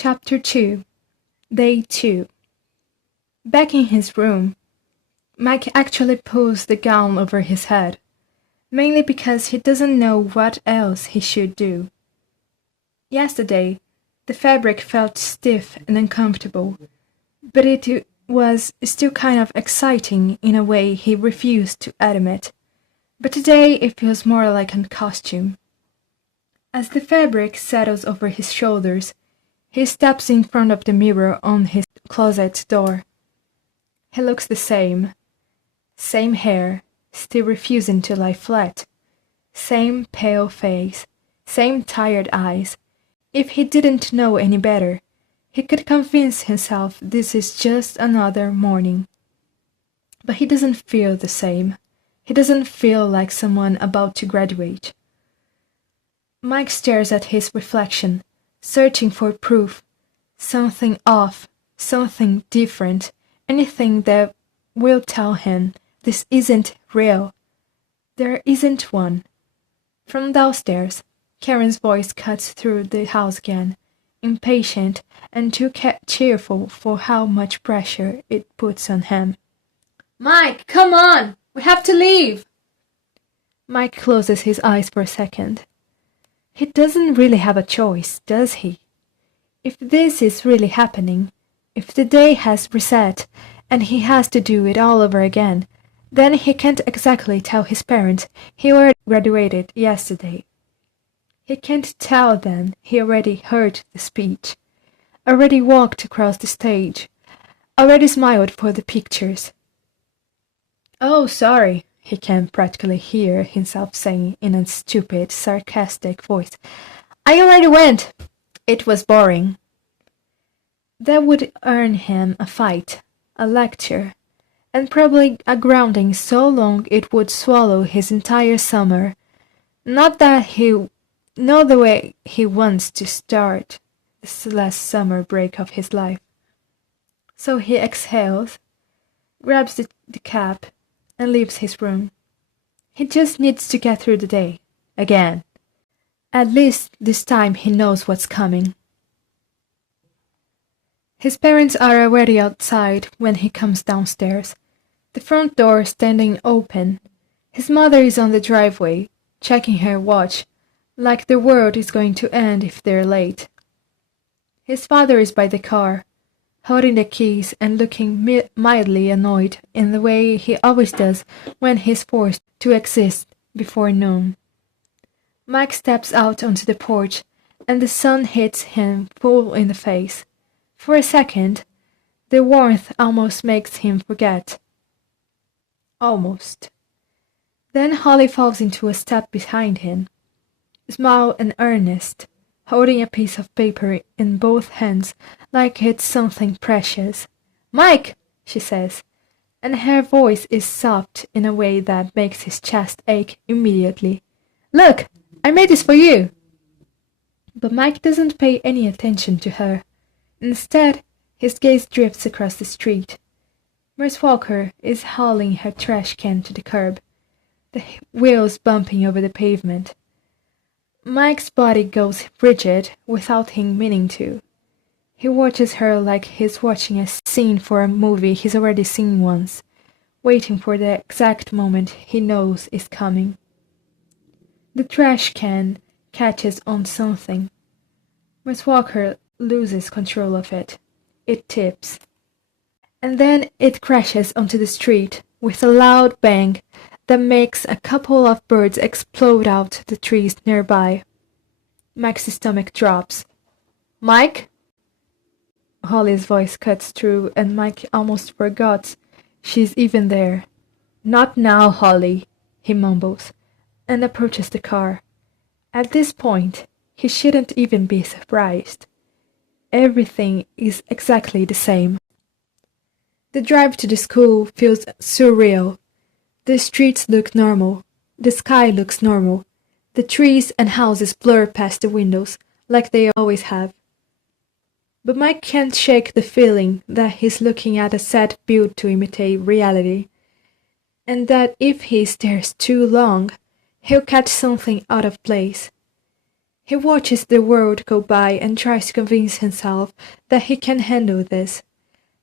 Chapter 2 Day 2 Back in his room, Mike actually pulls the gown over his head, mainly because he doesn't know what else he should do. Yesterday, the fabric felt stiff and uncomfortable, but it was still kind of exciting in a way he refused to admit. But today it feels more like a costume. As the fabric settles over his shoulders, he steps in front of the mirror on his closet door. He looks the same. Same hair, still refusing to lie flat. Same pale face, same tired eyes. If he didn't know any better, he could convince himself this is just another morning. But he doesn't feel the same. He doesn't feel like someone about to graduate. Mike stares at his reflection, searching for proof, something off, something different, anything that will tell him this isn't real. There isn't one. From downstairs, Karen's voice cuts through the house again, impatient and too cheerful for how much pressure it puts on him. Mike, come on! We have to leave! Mike closes his eyes for a second. He doesn't really have a choice, does he? If this is really happening, if the day has reset and he has to do it all over again, then he can't exactly tell his parents he already graduated yesterday. He can't tell them he already heard the speech, already walked across the stage, already smiled for the pictures. "Oh, sorry," he can practically hear himself saying in a stupid, sarcastic voice. "I already went. It was boring." That would earn him a fight, a lecture, and probably a grounding so long it would swallow his entire summer. Not the way he wants to start this last summer break of his life. So he exhales, grabs the cap, and leaves his room. He just needs to get through the day, again. At least this time he knows what's coming. His parents are already outside when he comes downstairs, the front door standing open. His mother is on the driveway, checking her watch, like the world is going to end if they're late. His father is by the car, holding the keys and looking mildly annoyed in the way he always does when he's forced to exist before noon. Mike steps out onto the porch, and the sun hits him full in the face. For a second, the warmth almost makes him forget. Almost. Then Holly falls into a step behind him, small and earnest, holding a piece of paper in both hands like it's something precious. "Mike!" she says, and her voice is soft in a way that makes his chest ache immediately. "Look! I made this for you!" But Mike doesn't pay any attention to her. Instead, his gaze drifts across the street. Miss Walker is hauling her trash can to the curb, the wheels bumping over the pavement. Mike's body goes rigid without him meaning to. He watches her like he's watching a scene for a movie he's already seen once, waiting for the exact moment he knows is coming. The trash can catches on something. Miss Walker loses control of it. It tips. And then it crashes onto the street with a loud bang that makes a couple of birds explode out the trees nearby. Mike's stomach drops. "Mike?" Holly's voice cuts through, and Mike almost forgets she's even there. "Not now, Holly," he mumbles, and approaches the car. At this point, he shouldn't even be surprised. Everything is exactly the same. The drive to the school feels surreal. The streets look normal. The sky looks normal. The trees and houses blur past the windows, like they always have. But Mike can't shake the feeling that he's looking at a set built to imitate reality, and that if he stares too long, he'll catch something out of place. He watches the world go by and tries to convince himself that he can handle this,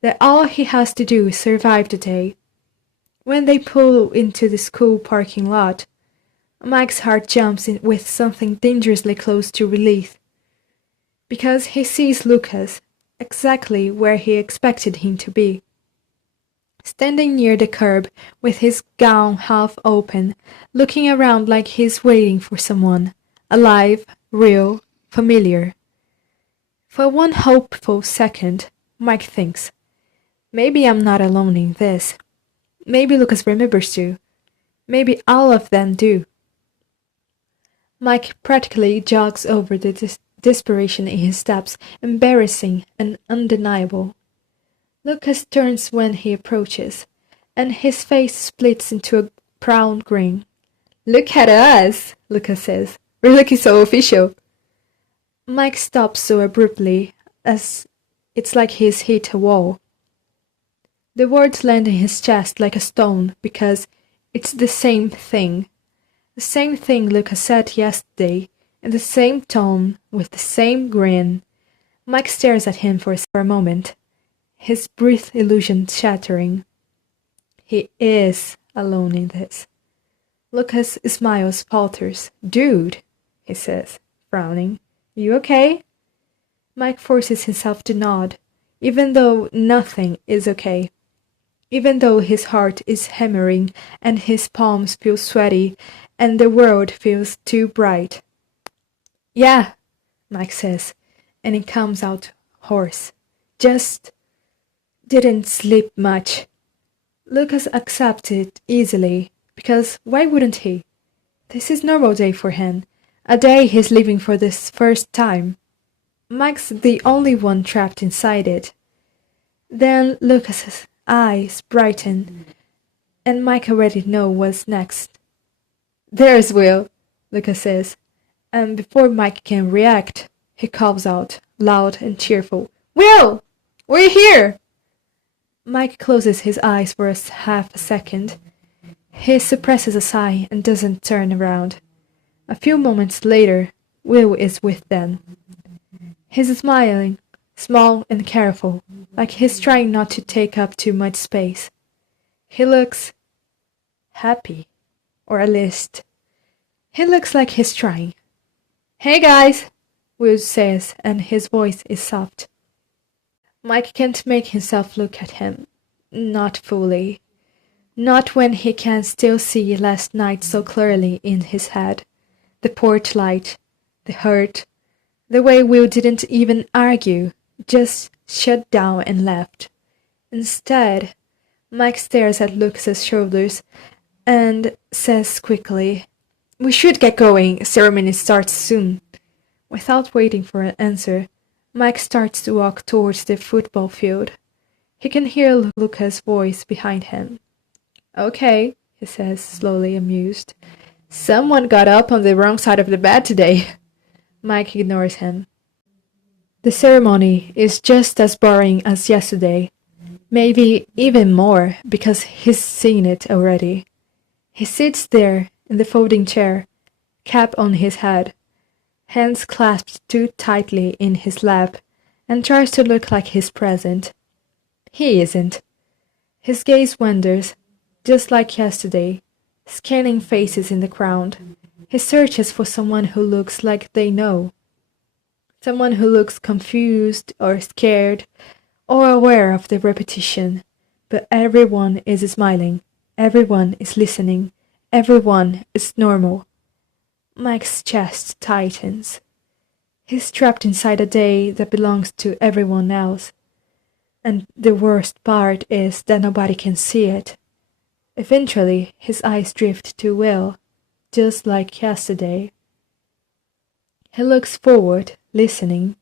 that all he has to do is survive the day. When they pull into the school parking lot, Mike's heart jumps in with something dangerously close to relief, because he sees Lucas exactly where he expected him to be. Standing near the curb with his gown half open, looking around like he's waiting for someone, alive, real, familiar. For one hopeful second, Mike thinks, maybe I'm not alone in this. Maybe Lucas remembers too. Maybe all of them do. Mike practically jogs over the desperation in his steps, embarrassing and undeniable. Lucas turns when he approaches, and his face splits into a proud grin. "Look at us," Lucas says. "We're looking so official." Mike stops so abruptly, as it's like he's hit a wall. The words land in his chest like a stone, because it's the same thing. The same thing Lucas said yesterday, in the same tone, with the same grin. Mike stares at him for a moment, his brief illusion shattering. He is alone in this. Lucas smiles, falters. "Dude," he says, frowning. "You okay?" Mike forces himself to nod, even though nothing is okay. Even though his heart is hammering and his palms feel sweaty and the world feels too bright. "Yeah," Mike says, and it comes out hoarse. "Just didn't sleep much." Lucas accepts it easily, because why wouldn't he? This is normal day for him, a day he's living for the first time. Mike's the only one trapped inside it. Then Lucas's eyes brighten, and Mike already knows what's next. "There's Will," Lucas says, and before Mike can react, he calls out, loud and cheerful, "Will! We're here!" Mike closes his eyes for half a second. He suppresses a sigh and doesn't turn around. A few moments later, Will is with them. He's smiling, small and careful, like he's trying not to take up too much space. He looks happy, or at least, he looks like he's trying. "Hey guys," Will says, and his voice is soft. Mike can't make himself look at him. Not fully. Not when he can still see last night so clearly in his head. The porch light, the hurt, the way Will didn't even argue, just shut down and left. Instead, Mike stares at Lucas's shoulders and says quickly, "We should get going. Ceremony starts soon." Without waiting for an answer, Mike starts to walk towards the football field. He can hear Lucas' voice behind him. "Okay," he says, slowly amused. "Someone got up on the wrong side of the bed today." Mike ignores him. The ceremony is just as boring as yesterday. Maybe even more, because he's seen it already. He sits there in the folding chair, cap on his head, hands clasped too tightly in his lap, and tries to look like he's present. He isn't. His gaze wanders, just like yesterday, scanning faces in the crowd. He searches for someone who looks like they know. Someone who looks confused or scared or aware of the repetition. But everyone is smiling. Everyone is listening. Everyone is normal. Mike's chest tightens. He's trapped inside a day that belongs to everyone else. And the worst part is that nobody can see it. Eventually, his eyes drift to Will, just like yesterday. He looks forward, listening.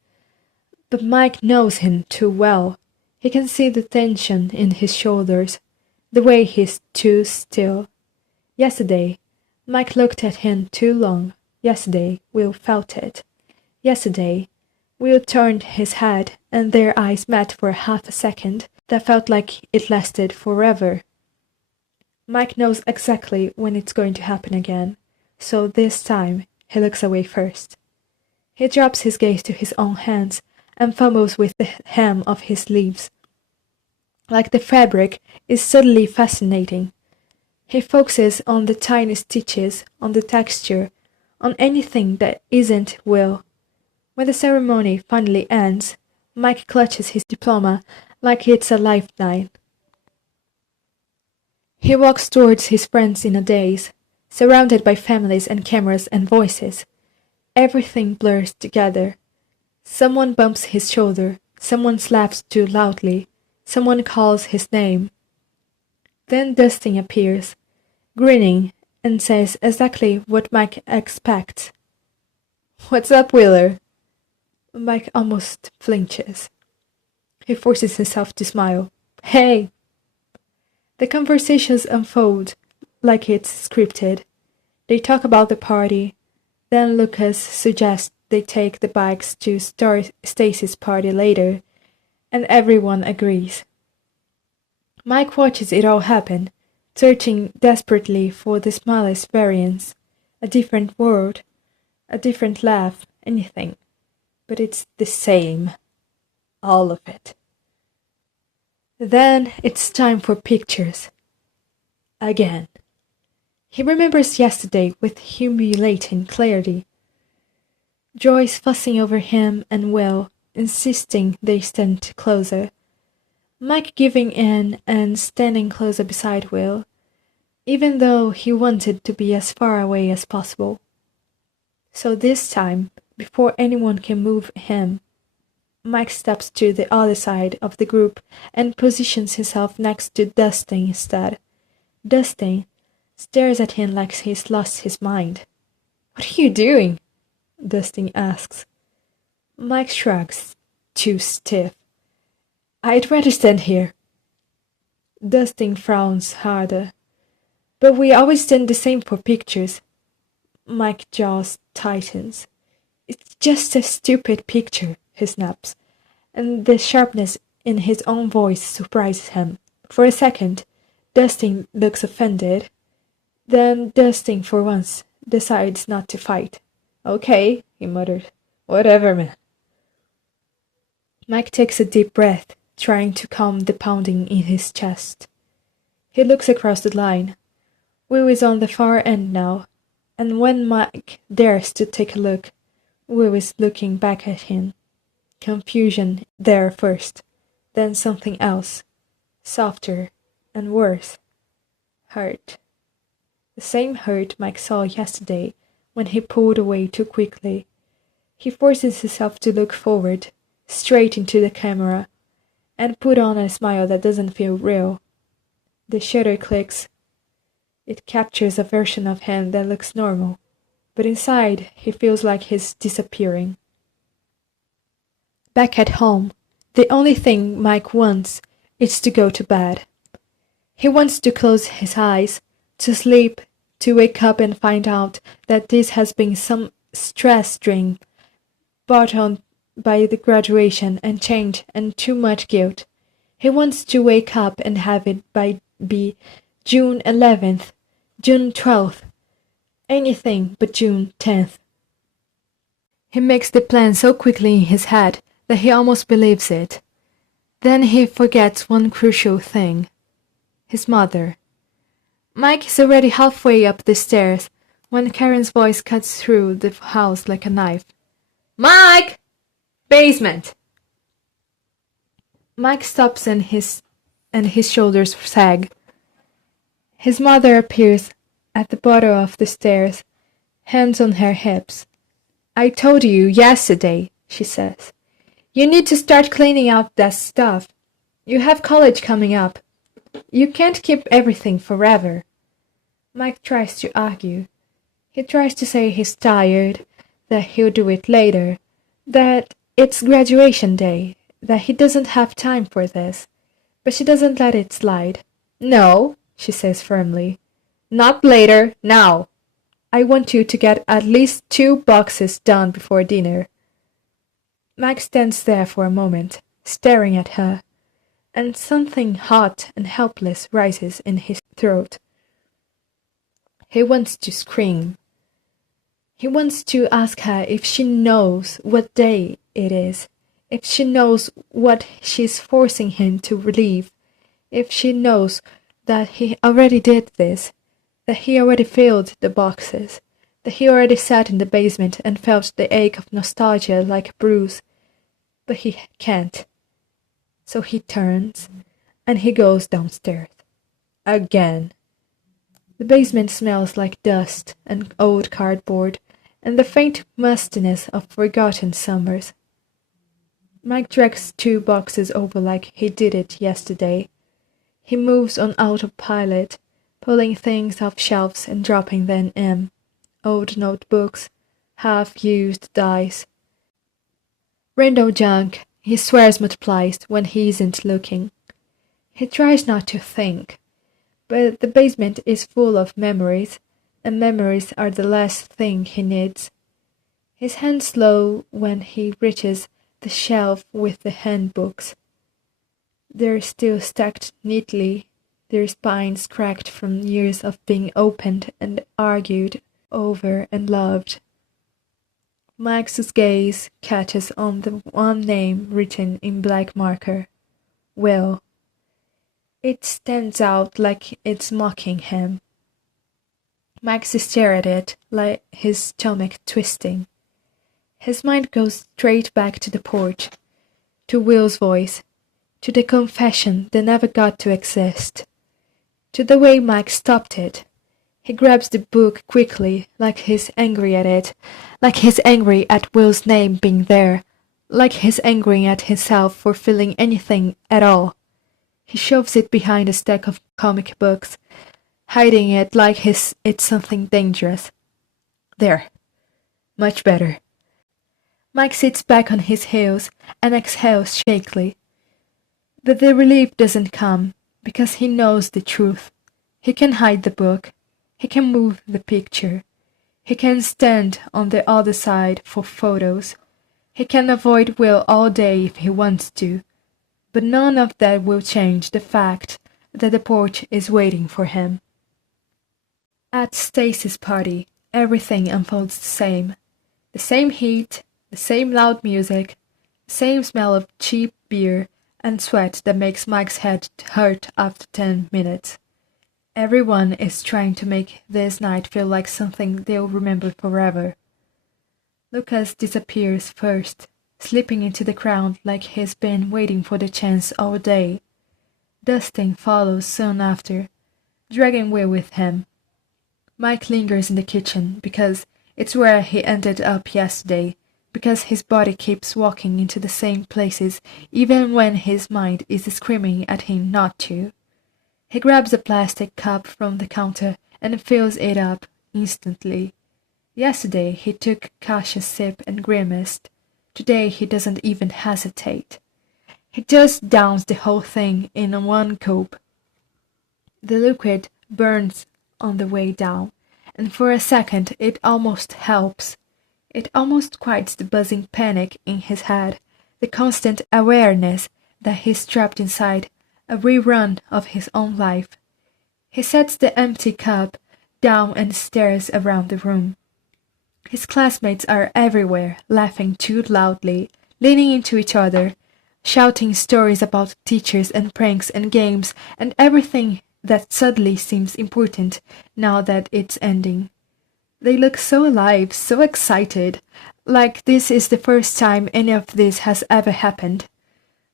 But Mike knows him too well. He can see the tension in his shoulders, the way he's too still. Yesterday, Mike looked at him too long. Yesterday, Will felt it. Yesterday, Will turned his head, and their eyes met for half a second that felt like it lasted forever. Mike knows exactly when it's going to happen again, so this time he looks away first. He drops his gaze to his own hands and fumbles with the hem of his sleeves. Like the fabric is subtly fascinating. He focuses on the tiny stitches, on the texture, on anything that isn't Will. When the ceremony finally ends, Mike clutches his diploma like it's a lifeline. He walks towards his friends in a daze, surrounded by families and cameras and voices. Everything blurs together. Someone bumps his shoulder, someone slaps too loudly, someone calls his name. Then Dustin appears, grinning, and says exactly what Mike expects. "What's up, Wheeler?" Mike almost flinches. He forces himself to smile. "Hey!" The conversations unfold like it's scripted. They talk about the party. Then Lucas suggests they take the bikes to Stacy's party later, and everyone agrees. Mike watches it all happen, searching desperately for the smallest variance, a different word, a different laugh, anything. But it's the same. All of it. Then it's time for pictures. Again. He remembers yesterday with humiliating clarity. Joyce fussing over him and Will, insisting they stand closer. Mike giving in and standing closer beside Will, even though he wanted to be as far away as possible. So this time, before anyone can move him, Mike steps to the other side of the group and positions himself next to Dustin instead. Dustin stares at him like he's lost his mind. "What are you doing?" Dustin asks. Mike shrugs, too stiff. "I'd rather stand here." Dustin frowns harder. "But we always stand the same for pictures." Mike's jaws tightens. "It's just a stupid picture," he snaps, and the sharpness in his own voice surprises him. For a second, Dustin looks offended. Then Dustin, for once, decides not to fight. "Okay," he mutters. "Whatever, man." Mike takes a deep breath, trying to calm the pounding in his chest. He looks across the line. Will is on the far end now, and when Mike dares to take a look, Will is looking back at him. Confusion there first, then something else, softer and worse. Hurt. The same hurt Mike saw yesterday when he pulled away too quickly. He forces himself to look forward, straight into the camera, and put on a smile that doesn't feel real. The shutter clicks. It captures a version of him that looks normal, but inside he feels like he's disappearing. Back at home, the only thing Mike wants is to go to bed. He wants to close his eyes, to sleep, to wake up and find out that this has been some stress dream brought on by the graduation and change and too much guilt. He wants to wake up and have it be June 11th, June 12th, anything but June 10th. He makes the plan so quickly in his head that he almost believes it. Then he forgets one crucial thing. His mother. Mike is already halfway up the stairs when Karen's voice cuts through the house like a knife. "Mike! Basement!" Mike stops and his shoulders sag. His mother appears at the bottom of the stairs, hands on her hips. "I told you yesterday," she says. "You need to start cleaning out that stuff. You have college coming up. You can't keep everything forever." Mike tries to argue. He tries to say he's tired, that he'll do it later, that it's graduation day, that he doesn't have time for this. But she doesn't let it slide. "No," she says firmly. "Not later, now. I want you to get at least 2 boxes done before dinner." Mike stands there for a moment, staring at her, and something hot and helpless rises in his throat. He wants to scream. He wants to ask her if she knows what day it is, if she knows what she's forcing him to relieve, if she knows that he already did this, that he already filled the boxes, that he already sat in the basement and felt the ache of nostalgia like a bruise. But he can't. So he turns, and he goes downstairs. Again. The basement smells like dust and old cardboard, and the faint mustiness of forgotten summers. Mike drags 2 boxes over like he did it yesterday. He moves on autopilot, pulling things off shelves and dropping them in. Old notebooks, half-used dice. Random junk he swears multiplies when he isn't looking. He tries not to think, but the basement is full of memories, and memories are the last thing he needs. His hands slow when he reaches the shelf with the handbooks. They're still stacked neatly, their spines cracked from years of being opened and argued over and loved. Max's gaze catches on the one name written in black marker, Will. It stands out like it's mocking him. Max stares at it, like his stomach twisting. His mind goes straight back to the porch, to Will's voice, to the confession that never got to exist, to the way Max stopped it. He grabs the book quickly, like he's angry at it, like he's angry at Will's name being there, like he's angry at himself for feeling anything at all. He shoves it behind a stack of comic books, hiding it like it's something dangerous. There. Much better. Mike sits back on his heels and exhales shakily. But the relief doesn't come, because he knows the truth. He can hide the book. He can move the picture. He can stand on the other side for photos. He can avoid Will all day if he wants to. But none of that will change the fact that the porch is waiting for him. At Stacy's party, everything unfolds the same. The same heat, the same loud music, the same smell of cheap beer and sweat that makes Mike's head hurt after 10 minutes. Everyone is trying to make this night feel like something they'll remember forever. Lucas disappears first, slipping into the crowd like he's been waiting for the chance all day. Dustin follows soon after, dragging Will with him. Mike lingers in the kitchen because it's where he ended up yesterday, because his body keeps walking into the same places even when his mind is screaming at him not to. He grabs a plastic cup from the counter and fills it up instantly. Yesterday he took a cautious sip and grimaced. Today he doesn't even hesitate. He just downs the whole thing in one gulp. The liquid burns on the way down, and for a second it almost helps. It almost quiets the buzzing panic in his head, the constant awareness that he's trapped inside a rerun of his own life. He sets the empty cup down and stares around the room. His classmates are everywhere, laughing too loudly, leaning into each other, shouting stories about teachers and pranks and games and everything that suddenly seems important now that it's ending. They look so alive, so excited, like this is the first time any of this has ever happened.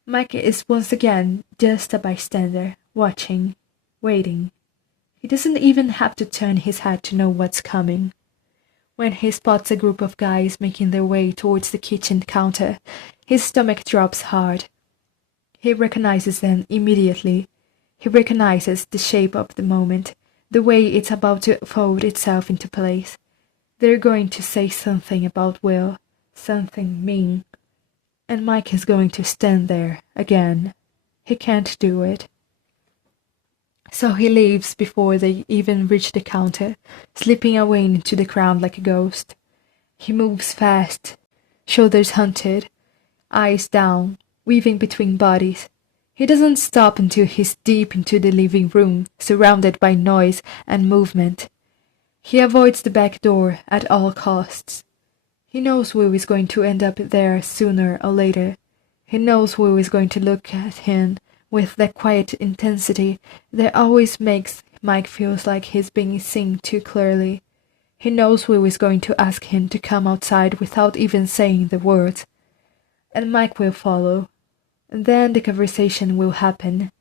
Mike is once again just a bystander, watching, waiting. He doesn't even have to turn his head to know what's coming. When he spots a group of guys making their way towards the kitchen counter, his stomach drops hard. He recognizes them immediately. He recognizes the shape of the moment, the way it's about to fold itself into place. They're going to say something about Will, something mean. And Mike is going to stand there again. He can't do it. So he leaves before they even reach the counter, slipping away into the crowd like a ghost. He moves fast, shoulders hunted, eyes down, weaving between bodies. He doesn't stop until he's deep into the living room, surrounded by noise and movement. He avoids the back door at all costs. He knows Will is going to end up there sooner or later. He knows Will is going to look at him with that quiet intensity that always makes Mike feel like he's being seen too clearly. He knows Will is going to ask him to come outside without even saying the words. And Mike will follow. And then the conversation will happen.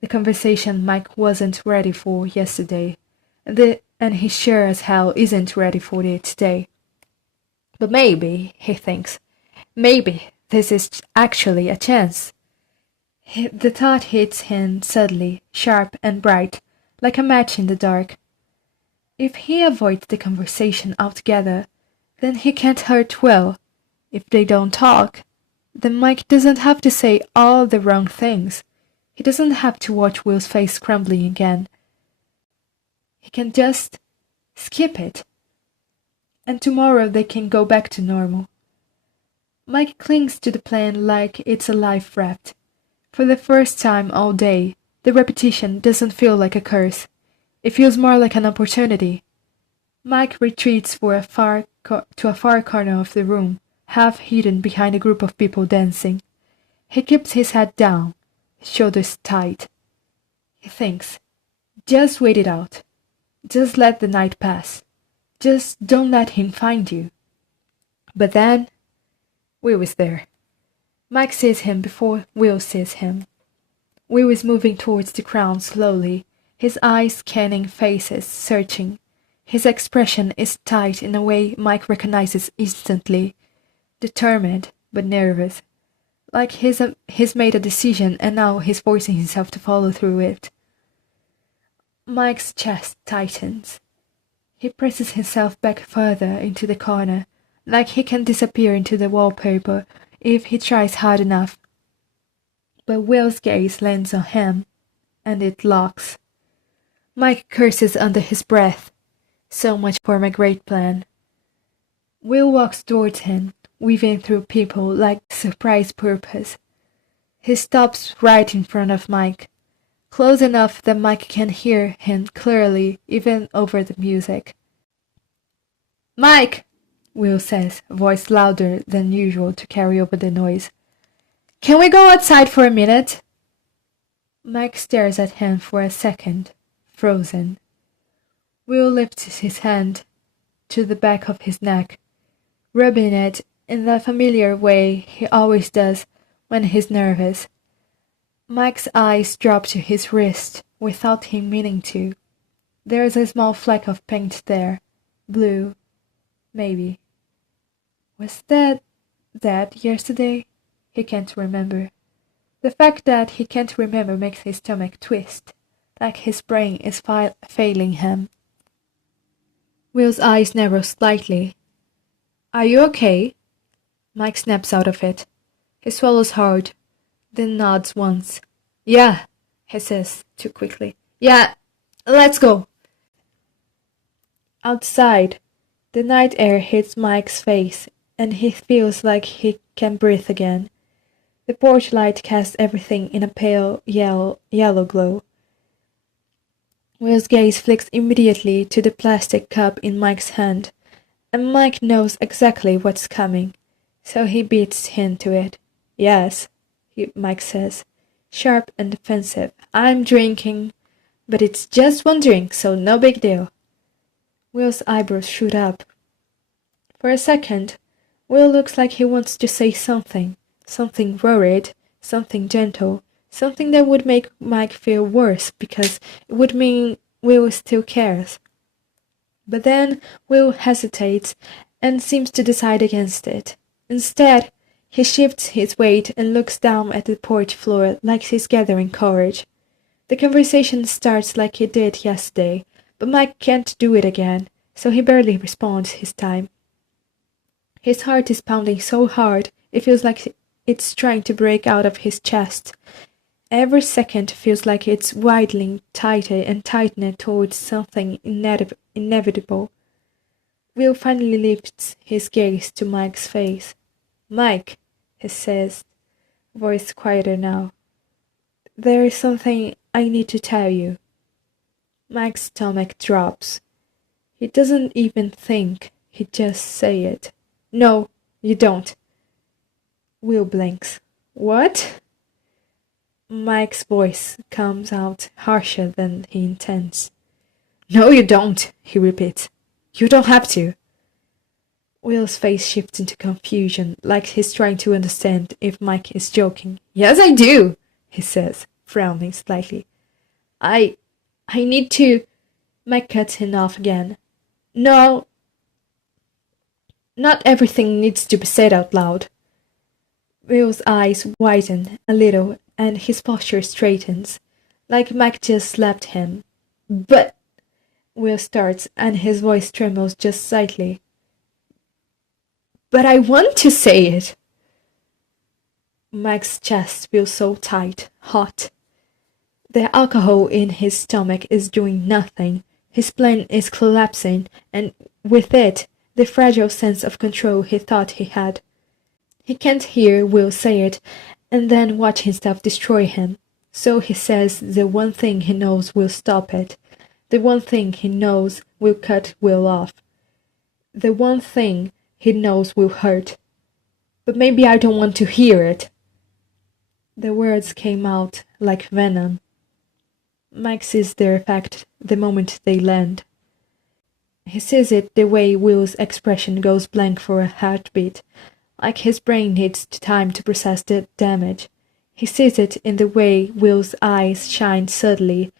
The conversation Mike wasn't ready for yesterday. And he sure as hell isn't ready for it today. But maybe, he thinks, maybe this is actually a chance. The thought hits him suddenly, sharp and bright, like a match in the dark. If he avoids the conversation altogether, then he can't hurt Will. If they don't talk, then Mike doesn't have to say all the wrong things. He doesn't have to watch Will's face crumbling again. He can just skip it. And tomorrow they can go back to normal. Mike clings to the plan like it's a life raft. For the first time all day, the repetition doesn't feel like a curse. It feels more like an opportunity. Mike retreats to a far corner of the room, half hidden behind a group of people dancing. He keeps his head down, his shoulders tight. He thinks, just wait it out. Just let the night pass. Just don't let him find you. But then, Will is there. Mike sees him before Will sees him. Will is moving towards the crowd slowly, his eyes scanning faces, searching. His expression is tight in a way Mike recognizes instantly, determined but nervous, like he's made a decision and now he's forcing himself to follow through it. Mike's chest tightens. He presses himself back further into the corner, like he can disappear into the wallpaper if he tries hard enough. But Will's gaze lands on him, and it locks. Mike curses under his breath. So much for my great plan. Will walks towards him, weaving through people like surprise purpose. He stops right in front of Mike, close enough that Mike can hear him clearly even over the music. "Mike!" Will says, voice louder than usual to carry over the noise. "Can we go outside for a minute?" Mike stares at him for a second, frozen. Will lifts his hand to the back of his neck, rubbing it in the familiar way he always does when he's nervous. Mike's eyes drop to his wrist without him meaning to. There's a small fleck of paint there, blue, maybe. Was that yesterday? He can't remember. The fact that he can't remember makes his stomach twist, like his brain is failing him. Will's eyes narrow slightly. "Are you okay?" Mike snaps out of it. He swallows hard, then nods once. "Yeah," he says too quickly. "Yeah, let's go." Outside, the night air hits Mike's face, and he feels like he can breathe again. The porch light casts everything in a pale yellow glow. Will's gaze flicks immediately to the plastic cup in Mike's hand, and Mike knows exactly what's coming, so he beats him to it. "Yes," Mike says, sharp and defensive. "I'm drinking, but it's just one drink, so no big deal." Will's eyebrows shoot up. For a second, Will looks like he wants to say something worried, something gentle, something that would make Mike feel worse because it would mean Will still cares. But then Will hesitates and seems to decide against it. Instead, he shifts his weight and looks down at the porch floor like he's gathering courage. The conversation starts like it did yesterday, but Mike can't do it again, so he barely responds this time. His heart is pounding so hard it feels like it's trying to break out of his chest. Every second feels like it's widening tighter and tighter towards something inevitable. Will finally lifts his gaze to Mike's face. "Mike," he says, voice quieter now. "There is something I need to tell you." Mike's stomach drops. He doesn't even think, he just say it. No, you don't. Will blinks. What? Mike's voice comes out harsher than he intends. No, you don't, he repeats. You don't have to. Will's face shifts into confusion, like he's trying to understand if Mike is joking. Yes, I do, he says, frowning slightly. I need to... Mike cuts him off again. No, not everything needs to be said out loud. Will's eyes widen a little and his posture straightens, like Mike just slapped him. But... Will starts and his voice trembles just slightly. But I want to say it. Mike's chest feels so tight, hot. The alcohol in his stomach is doing nothing. His plan is collapsing, and with it, the fragile sense of control he thought he had. He can't hear Will say it, and then watch himself destroy him. So he says the one thing he knows will stop it. The one thing he knows will cut Will off. The one thing he knows will hurt. But maybe I don't want to hear it. The words came out like venom. Mike sees their effect the moment they land. He sees it the way Will's expression goes blank for a heartbeat, like his brain needs time to process the damage. He sees it in the way Will's eyes shine suddenly,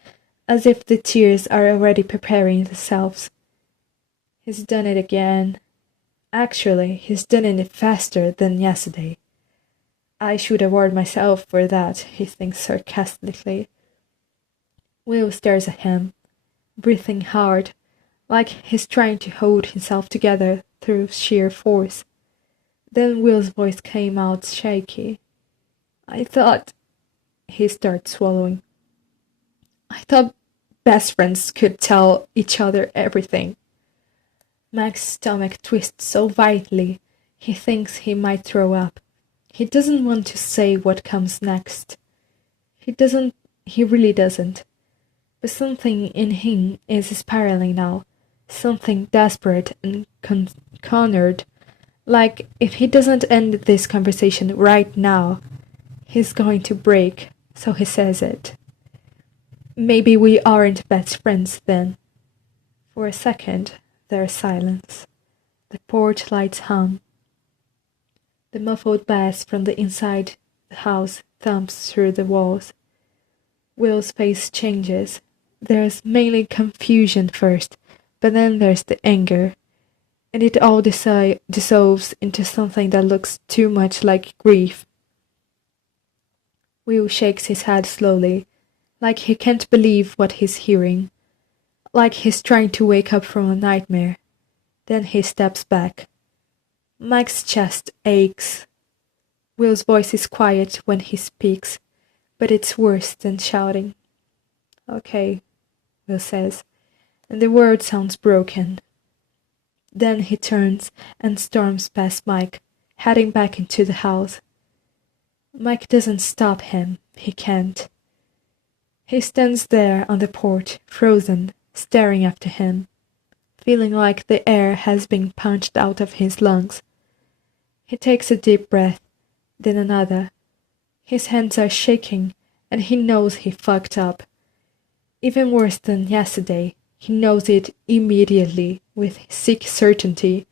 as if the tears are already preparing themselves. He's done it again. Actually, he's done it faster than yesterday. I should award myself for that, he thinks sarcastically. Will stares at him, breathing hard, like he's trying to hold himself together through sheer force. Then Will's voice came out shaky. I thought... He starts swallowing. I thought best friends could tell each other everything. Mac's stomach twists so violently, he thinks he might throw up. He doesn't want to say what comes next. He really doesn't. But something in him is spiraling now, something desperate and cornered, like if he doesn't end this conversation right now, he's going to break, so he says it. Maybe we aren't best friends then. For a second, there's silence. The porch lights hum. The muffled bass from the inside the house thumps through the walls. Will's face changes. There's mainly confusion first, but then there's the anger, and it all dissolves into something that looks too much like grief. Will shakes his head slowly, like he can't believe what he's hearing, like he's trying to wake up from a nightmare. Then he steps back. Mike's chest aches. Will's voice is quiet when he speaks, but it's worse than shouting. Okay, Will says, and the word sounds broken. Then he turns and storms past Mike, heading back into the house. Mike doesn't stop him. He can't. He stands there on the porch, frozen, staring after him, feeling like the air has been punched out of his lungs. He takes a deep breath, then another. His hands are shaking, and he knows he fucked up. Even worse than yesterday, he knows it immediately, with sick certainty.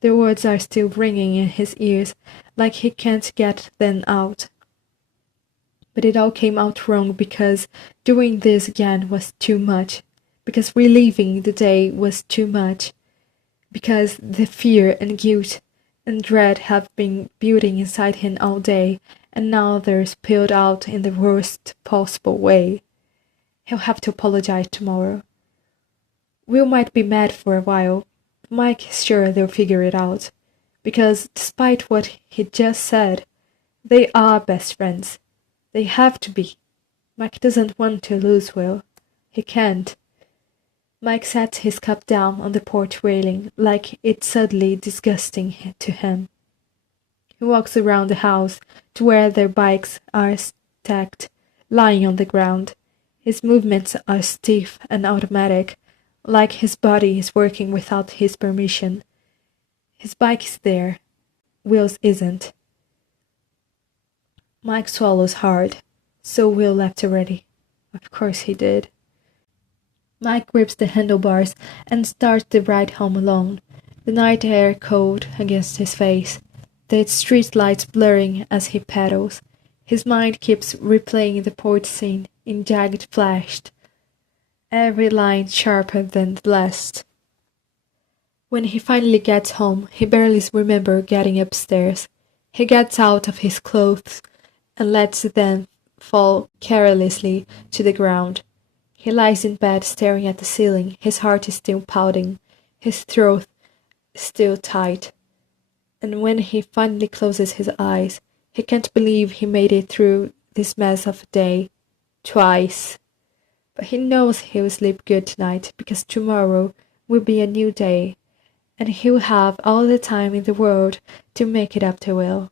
The words are still ringing in his ears, like he can't get them out. But it all came out wrong because doing this again was too much, because reliving the day was too much, because the fear and guilt and dread have been building inside him all day, and now they're spilled out in the worst possible way. He'll have to apologize tomorrow. Will might be mad for a while, but Mike is sure they'll figure it out, because despite what he just said, they are best friends. They have to be. Mike doesn't want to lose Will. He can't. Mike sets his cup down on the porch railing, like it's suddenly disgusting to him. He walks around the house to where their bikes are stacked, lying on the ground. His movements are stiff and automatic, like his body is working without his permission. His bike is there. Will's isn't. Mike swallows hard. So Will left already. Of course he did. Mike grips the handlebars and starts the ride home alone, the night air cold against his face, the street lights blurring as he pedals. His mind keeps replaying the porch scene in jagged flash, every line sharper than the last. When he finally gets home, he barely remembers getting upstairs. He gets out of his clothes and lets them fall carelessly to the ground. He lies in bed staring at the ceiling, his heart is still pounding, his throat still tight. And when he finally closes his eyes, he can't believe he made it through this mess of a day. Twice. But he knows he'll sleep good tonight because tomorrow will be a new day, and he'll have all the time in the world to make it up to Will.